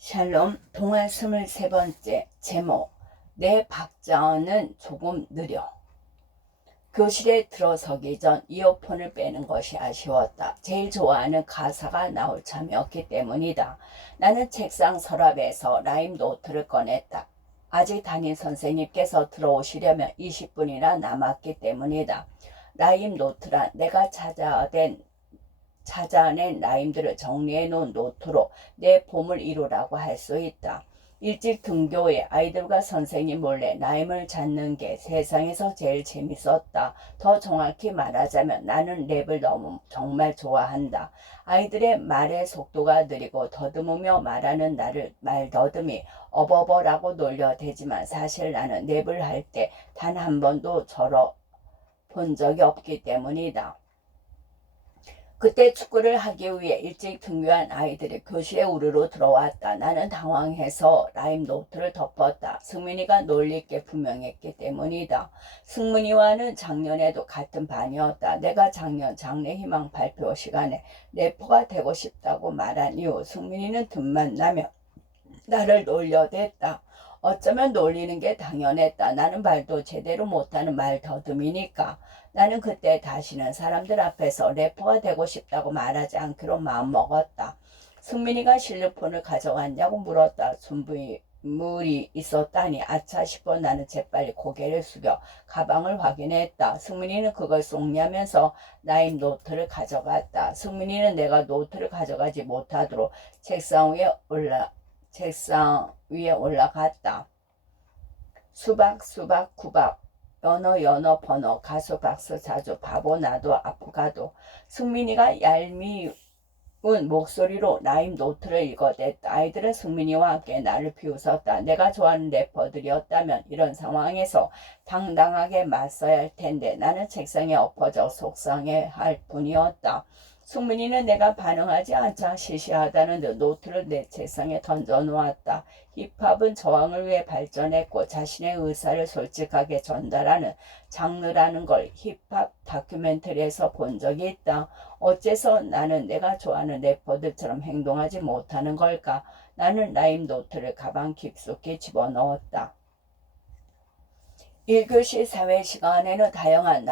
샬롬 동화 23번째 제목 내 박자는 조금 느려. 교실에 들어서기 전 이어폰을 빼는 것이 아쉬웠다. 제일 좋아하는 가사가 나올 참이었기 때문이다. 나는 책상 서랍에서 라임 노트를 꺼냈다. 아직 담임 선생님께서 들어오시려면 20분이나 남았기 때문이다. 라임 노트란 내가 찾아낸 라임들을 정리해 놓은 노트로 내 봄을 이루라고 할 수 있다. 일찍 등교해 아이들과 선생님 몰래 라임을 찾는 게 세상에서 제일 재밌었다. 더 정확히 말하자면 나는 랩을 정말 좋아한다. 아이들의 말의 속도가 느리고 더듬으며 말하는 나를 말더듬이 어버버라고 놀려대지만 사실 나는 랩을 할 때 단 한 번도 저러 본 적이 없기 때문이다. 그때 축구를 하기 위해 일찍 등교한 아이들이 교실에 우르르 들어왔다. 나는 당황해서 라임 노트를 덮었다. 승민이가 놀릴 게 분명했기 때문이다. 승민이와는 작년에도 같은 반이었다. 내가 작년 장래희망 발표 시간에 래퍼가 되고 싶다고 말한 이후 승민이는 틈만 나면 나를 놀려댔다. 어쩌면 놀리는 게 당연했다. 나는 말도 제대로 못하는 말더듬이니까. 나는 그때 다시는 사람들 앞에서 래퍼가 되고 싶다고 말하지 않기로 마음먹었다. 승민이가 실리폰을 가져갔냐고 물었다. 준비물이 있었다니 아차 싶어 나는 재빨리 고개를 숙여 가방을 확인했다. 승민이는 그걸 쏙냐면서 라임 노트를 가져갔다. 승민이는 내가 노트를 가져가지 못하도록 책상 위에 올라갔다. 수박 구박 연어 번호 가수 박수 자주 바보 나도 아프가도. 승민이가 얄미운 목소리로 라임 노트를 읽어댔다. 아이들은 승민이와 함께 나를 비웃었다. 내가 좋아하는 래퍼들이었다면 이런 상황에서 당당하게 맞서야 할 텐데 나는 책상에 엎어져 속상해할 뿐이었다. 승민이는 내가 반응하지 않자 시시하다는 듯 노트를 내 책상에 던져놓았다. 힙합은 저항을 위해 발전했고 자신의 의사를 솔직하게 전달하는 장르라는 걸 힙합 다큐멘터리에서 본 적이 있다. 어째서 나는 내가 좋아하는 래퍼들처럼 행동하지 못하는 걸까? 나는 라임 노트를 가방 깊숙이 집어넣었다. 1교시 사회 시간에는 다양한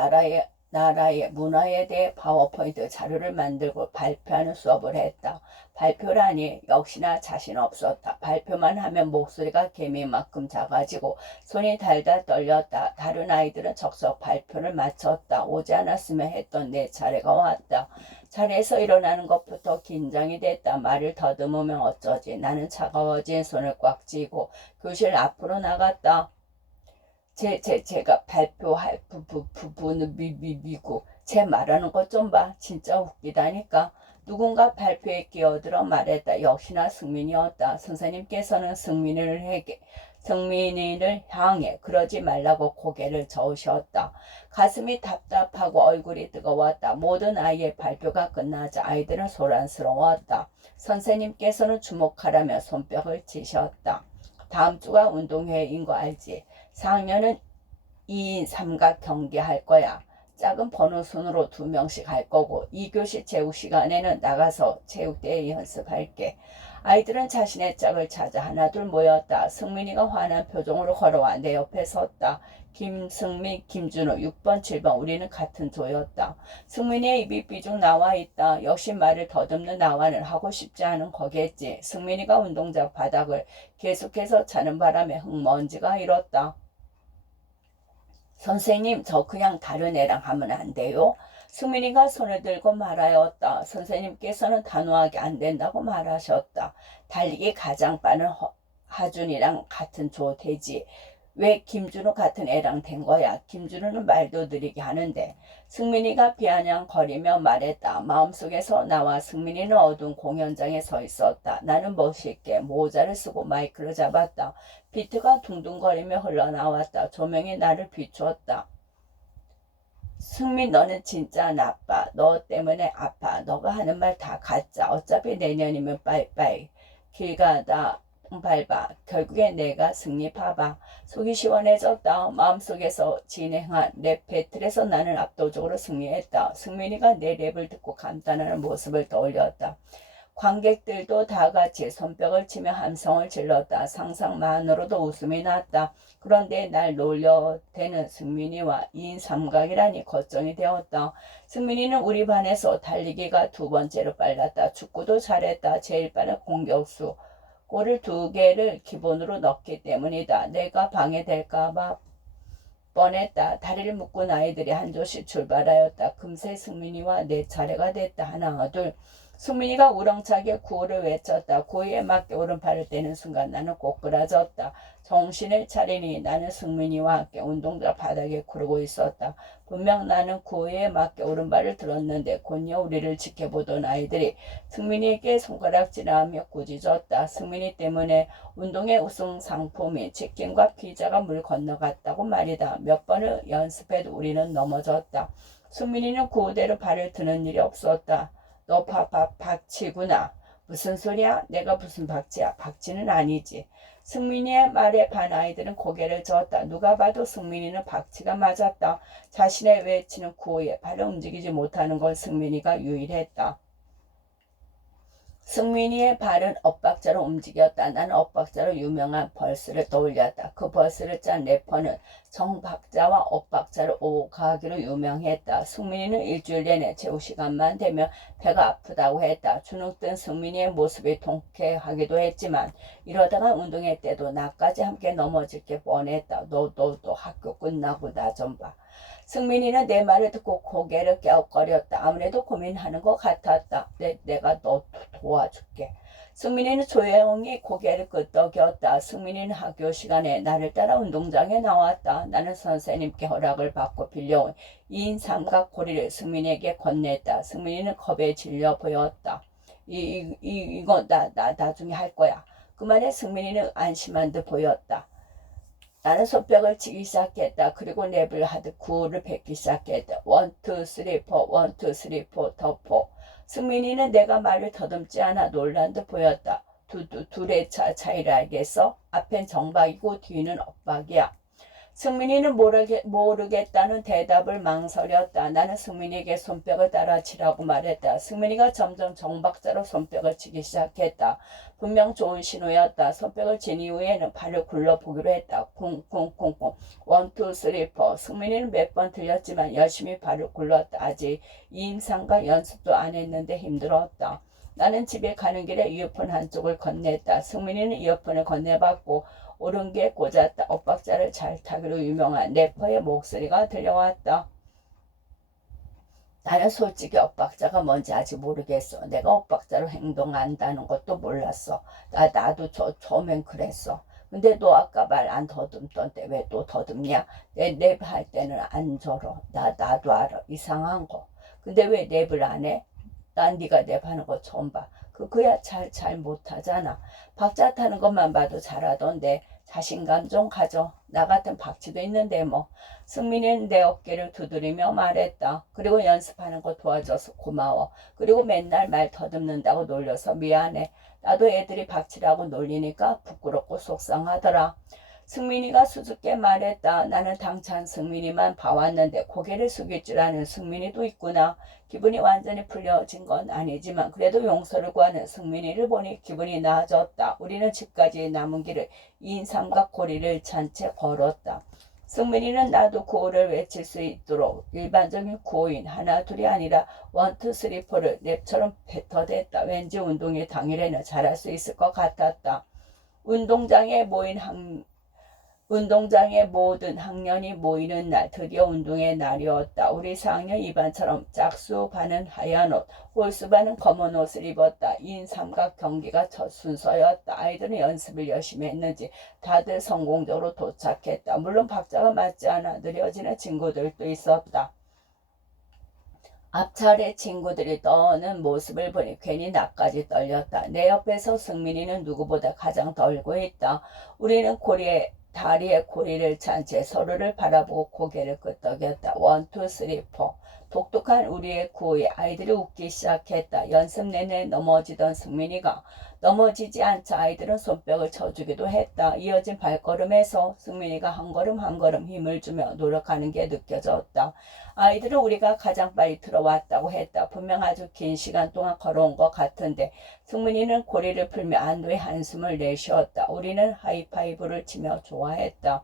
나라의 문화에 대해 파워포인트 자료를 만들고 발표하는 수업을 했다. 발표라니 역시나 자신 없었다. 발표만 하면 목소리가 개미만큼 작아지고 손이 달달 떨렸다. 다른 아이들은 척척 발표를 마쳤다. 오지 않았으면 했던 내 차례가 왔다. 자리에서 일어나는 것부터 긴장이 됐다. 말을 더듬으면 어쩌지. 나는 차가워진 손을 꽉 쥐고 교실 앞으로 나갔다. 제가 발표할 부분은 미고 제 말하는 것 좀 봐. 진짜 웃기다니까. 누군가 발표에 끼어들어 말했다. 역시나 승민이었다. 선생님께서는 승민이를 향해 그러지 말라고 고개를 저으셨다. 가슴이 답답하고 얼굴이 뜨거웠다. 모든 아이의 발표가 끝나자 아이들은 소란스러웠다. 선생님께서는 주목하라며 손뼉을 치셨다. 다음 주가 운동회인 거 알지? 4학년은 2인 삼각 경기 할 거야. 작은 번호 순으로 2명씩 할 거고 2교시 체육 시간에는 나가서 체육대회 연습할게. 아이들은 자신의 짝을 찾아 하나둘 모였다. 승민이가 화난 표정으로 걸어와 내 옆에 섰다. 김승민, 김준호, 6번, 7번 우리는 같은 조였다. 승민이의 입이 삐죽 나와 있다. 역시 말을 더듬는 나와는 하고 싶지 않은 거겠지. 승민이가 운동장 바닥을 계속해서 차는 바람에 흙먼지가 일었다. 선생님, 저 그냥 다른 애랑 하면 안 돼요? 승민이가 손을 들고 말하였다. 선생님께서는 단호하게 안 된다고 말하셨다. 달리기 가장 빠른 하준이랑 같은 조 되지. 왜 김준호 같은 애랑 된 거야? 김준호는 말도 느리게 하는데. 승민이가 비아냥거리며 말했다. 마음속에서 나와 승민이는 어두운 공연장에 서 있었다. 나는 멋있게 모자를 쓰고 마이크를 잡았다. 비트가 둥둥거리며 흘러나왔다. 조명이 나를 비추었다. 승민, 너는 진짜 나빠. 너 때문에 아파. 너가 하는 말 다 가짜. 어차피 내년이면 빠이빠이. 길 가다 밟아. 결국에 내가 승리 봐봐. 속이 시원해졌다. 마음속에서 진행한 랩 배틀에서 나는 압도적으로 승리했다. 승민이가 내 랩을 듣고 감탄하는 모습을 떠올렸다. 관객들도 다 같이 손뼉을 치며 함성을 질렀다. 상상만으로도 웃음이 났다. 그런데 날 놀려대는 승민이와 2인 삼각이라니 걱정이 되었다. 승민이는 우리 반에서 달리기가 2번째로 빨랐다. 축구도 잘했다. 제일 빠른 공격수. 골을 2개를 기본으로 넣기 때문이다. 내가 방해될까봐 뻔했다. 다리를 묶은 아이들이 한 조씩 출발하였다. 금세 승민이와 내 차례가 됐다. 하나, 둘. 승민이가 우렁차게 구호를 외쳤다. 구호에 맞게 오른팔을 떼는 순간 나는 꼬꾸라졌다. 정신을 차리니 나는 승민이와 함께 운동장 바닥에 구르고 있었다. 분명 나는 구호에 맞게 오른발을 들었는데 곧이어 우리를 지켜보던 아이들이 승민이에게 손가락질하며 꾸짖었다. 승민이 때문에 운동의 우승 상품인 치킨과 피자가 물 건너갔다고 말이다. 몇 번을 연습해도 우리는 넘어졌다. 승민이는 구호대로 발을 드는 일이 없었다. 너 박치구나. 무슨 소리야? 내가 무슨 박치야? 박치는 아니지. 승민이의 말에 반 아이들은 고개를 저었다. 누가 봐도 승민이는 박치가 맞았다. 자신의 외치는 구호에 발을 움직이지 못하는 건 승민이가 유일했다. 승민이의 발은 엇박자로 움직였다. 나는 엇박자로 유명한 벌스를 떠올렸다. 그 벌스를 짠 래퍼는 정박자와 엇박자로 오가기로 유명했다. 승민이는 일주일 내내 제후 시간만 되면 배가 아프다고 했다. 주눅든 승민이의 모습이 통쾌하기도 했지만 이러다가 운동회 때도 나까지 함께 넘어질 게 뻔했다. 너 학교 끝나고 나 좀 봐. 승민이는 내 말을 듣고 고개를 갸웃거렸다. 아무래도 고민하는 것 같았다. 내가 너 도와줄게. 승민이는 조용히 고개를 끄덕였다. 승민이는 학교 시간에 나를 따라 운동장에 나왔다. 나는 선생님께 허락을 받고 빌려온 2인 삼각 고리를 승민이에게 건넸다. 승민이는 겁에 질려 보였다. 이거 나 나중에 할 거야. 그 말에 승민이는 안심한 듯 보였다. 나는 손뼉을 치기 시작했다. 그리고 랩을 하듯 구호를 뱉기 시작했다. 1, 2, 3, 4, 1, 2, 3, 4, 더 4. 승민이는 내가 말을 더듬지 않아 놀란 듯 보였다. 둘의 차이를 알겠어? 앞엔 정박이고 뒤는 엇박이야. 승민이는 모르겠다는 대답을 망설였다. 나는 승민이에게 손뼉을 따라 치라고 말했다. 승민이가 점점 정박자로 손뼉을 치기 시작했다. 분명 좋은 신호였다. 손뼉을 친 이후에는 발을 굴러보기로 했다. 쿵쿵쿵쿵 1, 2, 3, 4. 승민이는 몇 번 들렸지만 열심히 발을 굴렀다. 아직 이임상과 연습도 안 했는데 힘들었다. 나는 집에 가는 길에 이어폰 한쪽을 건넸다. 승민이는 이어폰을 건네봤고 오른귀에 꽂았다. 엇박자를 잘 타기로 유명한 래퍼의 목소리가 들려왔다. 나는 솔직히 엇박자가 뭔지 아직 모르겠어. 내가 엇박자로 행동한다는 것도 몰랐어. 나도 처음엔 그랬어. 근데 너 아까 말 안 더듬던데 왜 또 더듬냐? 내 랩 할 때는 안 저러. 나도 알아. 이상한 거. 근데 왜 랩을 안 해? 난 네가 랩하는 거 처음 봐. 그야 잘 못하잖아. 박자 타는 것만 봐도 잘하던데 자신감 좀 가져. 나 같은 박치도 있는데 뭐. 승민이는 내 어깨를 두드리며 말했다. 그리고 연습하는 거 도와줘서 고마워. 그리고 맨날 말 더듬는다고 놀려서 미안해. 나도 애들이 박치라고 놀리니까 부끄럽고 속상하더라. 승민이가 수줍게 말했다. 나는 당찬 승민이만 봐왔는데 고개를 숙일 줄 아는 승민이도 있구나. 기분이 완전히 풀려진 건 아니지만 그래도 용서를 구하는 승민이를 보니 기분이 나아졌다. 우리는 집까지 남은 길을 2인 삼각 고리를 찬 채 걸었다. 승민이는 나도 구호를 외칠 수 있도록 일반적인 구호인 하나 둘이 아니라 1, 2, 3, 4를 랩처럼 뱉어댔다. 왠지 운동회 당일에는 잘할 수 있을 것 같았다. 운동장에 모든 학년이 모이는 날, 드디어 운동의 날이었다. 우리 4학년 2반처럼 짝수 반은 하얀 옷, 홀수 반은 검은 옷을 입었다. 2인 삼각 경기가 첫 순서였다. 아이들은 연습을 열심히 했는지 다들 성공적으로 도착했다. 물론 박자가 맞지 않아 느려지는 친구들도 있었다. 앞차례 친구들이 떠오는 모습을 보니 괜히 나까지 떨렸다. 내 옆에서 승민이는 누구보다 가장 떨고 있다. 우리는 다리에 고리를 찬 채 서로를 바라보고 고개를 끄덕였다. 1, 2, 3, 4. 독특한 우리의 구호에 아이들이 웃기 시작했다. 연습 내내 넘어지던 승민이가 넘어지지 않자 아이들은 손뼉을 쳐주기도 했다. 이어진 발걸음에서 승민이가 한 걸음 한 걸음 힘을 주며 노력하는 게 느껴졌다. 아이들은 우리가 가장 빨리 들어왔다고 했다. 분명 아주 긴 시간 동안 걸어온 것 같은데 승민이는 고리를 풀며 안도의 한숨을 내쉬었다. 우리는 하이파이브를 치며 좋아했다.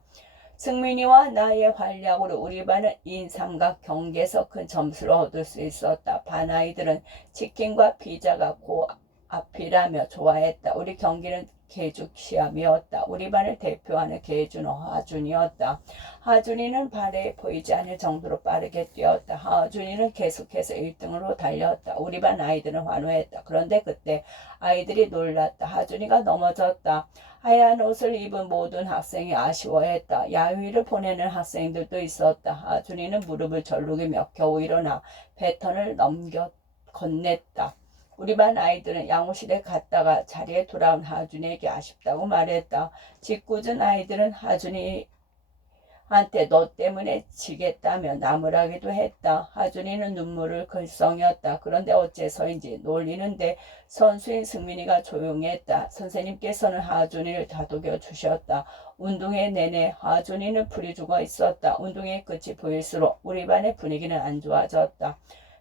승민이와 나의 활약으로 우리 반은 인삼각 경기에서 큰 점수를 얻을 수 있었다. 반 아이들은 치킨과 피자가 고 앞이라며 좋아했다. 우리 경기는 개주 시합이었다. 우리 반을 대표하는 개주는 하준이었다. 하준이는 발에 보이지 않을 정도로 빠르게 뛰었다. 하준이는 계속해서 1등으로 달렸다. 우리 반 아이들은 환호했다. 그런데 그때 아이들이 놀랐다. 하준이가 넘어졌다. 하얀 옷을 입은 모든 학생이 아쉬워했다. 야유회를 보내는 학생들도 있었다. 하준이는 무릎을 절룩이며 겨우 일어나 패턴을 건넸다. 우리 반 아이들은 양호실에 갔다가 자리에 돌아온 하준이에게 아쉽다고 말했다. 짓궂은 아이들은 하준이한테 너 때문에 지겠다며 나무라기도 했다. 하준이는 눈물을 글썽였다. 그런데 어째서인지 놀리는데 선수인 승민이가 조용했다. 선생님께서는 하준이를 다독여 주셨다. 운동회 내내 하준이는 풀이 죽어 있었다. 운동회 끝이 보일수록 우리 반의 분위기는 안 좋아졌다.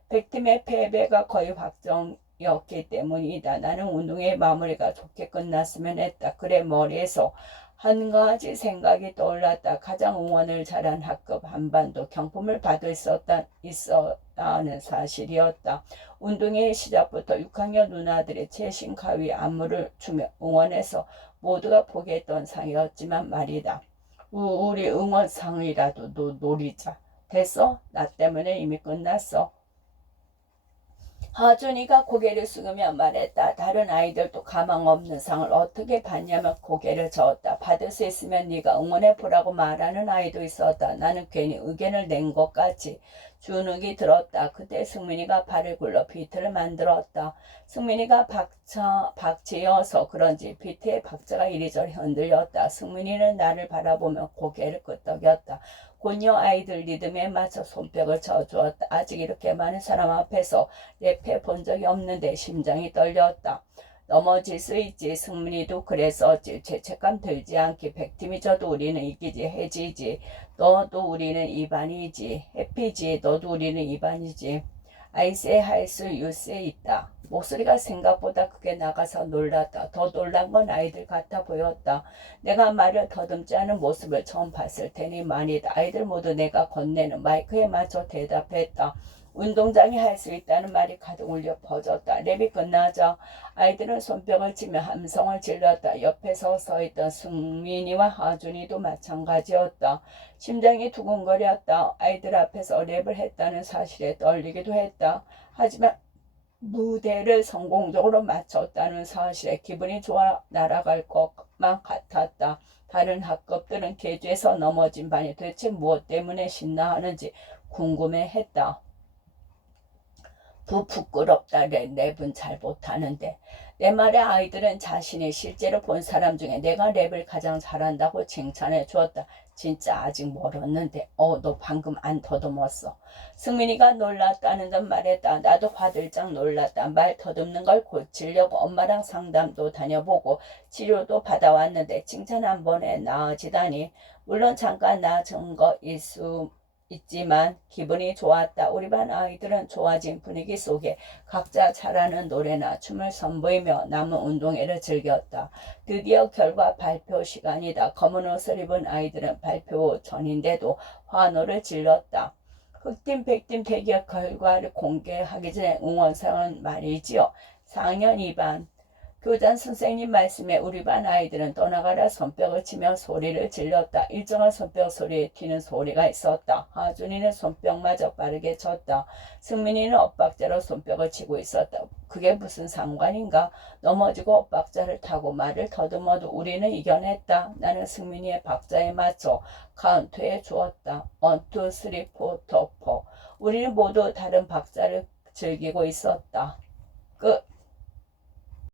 백팀의 패배가 거의 확정이었기 때문이다. 나는 운동회 마무리가 좋게 끝났으면 했다. 그래 머리에서 한 가지 생각이 떠올랐다. 가장 응원을 잘한 학급 한반도 경품을 받을 수 있었다는 사실이었다. 운동회 시작부터 6학년 누나들의 최신 가위 안무를 주며 응원해서 모두가 포기했던 상이었지만 말이다. 우리 응원상이라도 노리자. 됐어? 나 때문에 이미 끝났어. 하준이가 고개를 숙이며 말했다. 다른 아이들도 가망 없는 상을 어떻게 받냐며 고개를 저었다. 받을 수 있으면 네가 응원해보라고 말하는 아이도 있었다. 나는 괜히 의견을 낸 것 같이 주눅이 들었다. 그때 승민이가 발을 굴러 비트를 만들었다. 승민이가 박치여서 그런지 비트의 박자가 이리저리 흔들렸다. 승민이는 나를 바라보며 고개를 끄덕였다. 곤여 아이들 리듬에 맞춰 손뼉을 쳐주었다. 아직 이렇게 많은 사람 앞에서 랩해 본 적이 없는데 심장이 떨렸다. 넘어질 수 있지. 승민이도 그랬었지. 죄책감 들지 않게 100팀이 져도 우리는 이기지. 해지지. 너도 우리는 이반이지. 해피지. 너도 우리는 이반이지. I say 할수 you say 있다. 목소리가 생각보다 크게 나가서 놀랐다. 더 놀란 건 아이들 같아 보였다. 내가 말을 더듬지 않은 모습을 처음 봤을 테니 말이다. 아이들 모두 내가 건네는 마이크에 맞춰 대답했다. 운동장에 할 수 있다는 말이 가득 울려 퍼졌다. 랩이 끝나자 아이들은 손뼉을 치며 함성을 질렀다. 옆에 서 있던 승민이와 하준이도 마찬가지였다. 심장이 두근거렸다. 아이들 앞에서 랩을 했다는 사실에 떨리기도 했다. 하지만 무대를 성공적으로 마쳤다는 사실에 기분이 좋아 날아갈 것만 같았다. 다른 학급들은 계주에서 넘어진 반이 도대체 무엇 때문에 신나하는지 궁금해했다. 부끄럽다. 랩은 잘 못하는데. 내 말에 아이들은 자신이 실제로 본 사람 중에 내가 랩을 가장 잘한다고 칭찬해 주었다. 진짜 아직 멀었는데 너 방금 안 더듬었어. 승민이가 놀랐다는 듯 말했다. 나도 화들짝 놀랐다. 말 더듬는 걸 고치려고 엄마랑 상담도 다녀보고 치료도 받아왔는데 칭찬 한 번에 나아지다니. 물론 잠깐 나아진 거 있지만 기분이 좋았다. 우리 반 아이들은 좋아진 분위기 속에 각자 잘하는 노래나 춤을 선보이며 남은 운동회를 즐겼다. 드디어 결과 발표 시간이다. 검은 옷을 입은 아이들은 발표 전인데도 환호를 질렀다. 흑팀, 백팀 대결 결과를 공개하기 전에 응원상은 말이지요. 4학년 2반 교장 선생님 말씀에 우리 반 아이들은 떠나가라 손뼉을 치며 소리를 질렀다. 일정한 손뼉 소리에 튀는 소리가 있었다. 하준이는 손뼉마저 빠르게 쳤다. 승민이는 엇박자로 손뼉을 치고 있었다. 그게 무슨 상관인가? 넘어지고 엇박자를 타고 말을 더듬어도 우리는 이겨냈다. 나는 승민이의 박자에 맞춰 카운트해 주었다. 1, 2, 3, 4, 4. 우리는 모두 다른 박자를 즐기고 있었다. 끝.